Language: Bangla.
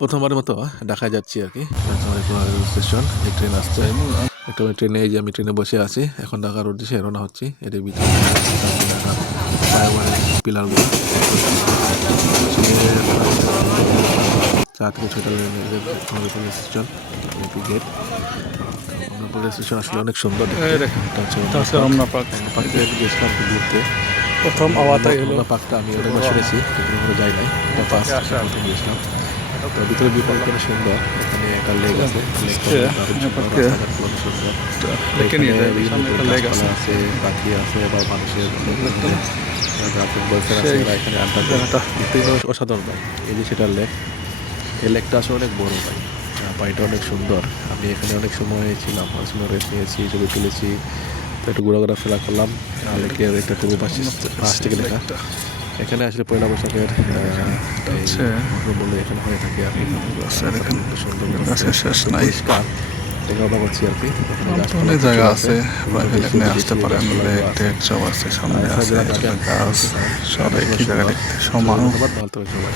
প্রথমবারের মতো ঢাকায় যাচ্ছি আরকি। Rail station. এই ট্রেন আসছে। একটা ট্রেনে এই যে আমি ট্রেনে বসে আছি। এখন ঢাকার উদ্দেশ্যে রওনা হচ্ছি। এর ভিতরে ঢাকার ফ্লাইওভারের পিলারগুলো। আসলে ৪ থেকে ৬টা rail station. Gate. Rail station আসলে অনেক সুন্দর দেখতে। এটা হচ্ছে রমনা পার্ক। পার্কে গেছিলাম ঘুরতে। প্রথম আওয়াতাই হলো রমনা পার্কটা আমি অনেকবার শুনেছি কিন্তু কখনো যাই নাই। এটা ফার্স্ট প্রথম গেছিলাম। তো ভিতরে ভিউটা অনেক সুন্দর। এখানে একটা লেক আছে। লেকটা দারুণ সুন্দর। রাস্তাঘাটগুলো অনেক সুন্দর। এখানে বিভিন্ন গাছপালা আছে, পাখি আছে, আবার মানুষের গার্লফ্রেন্ড বয়ফ্রেন্ড আছে, এরা এখানে আড্ডা দেয়। দেখতে অসাধারণ ভাই। এই যে সেটা লেক। এই লেকটা আসলে অনেক বড় ভাই। পানিটা অনেক সুন্দর। আমি এখানে অনেক সময় ছিলাম। অনেক সময় রেস্ট নিয়েছি, ছবি তুলেছি। তো একটু ঘোরাফেরা করলাম। লেকের একটা টুকু পাশ থেকে লেখা। এখানে আসলে পয়লা বৈশাখের বলে এখানে হয়ে থাকে আর কি। সুন্দর পরিষ্কার দেখা পাচ্ছি আর কি। অনেক জায়গা আছে, এখানে আসতে পারেন। লেক টেক সব আছে, সামনে আছে গাছ, সব একই জায়গা দেখতে সমান। ধন্যবাদ, ভালো থাকবেন সবাই।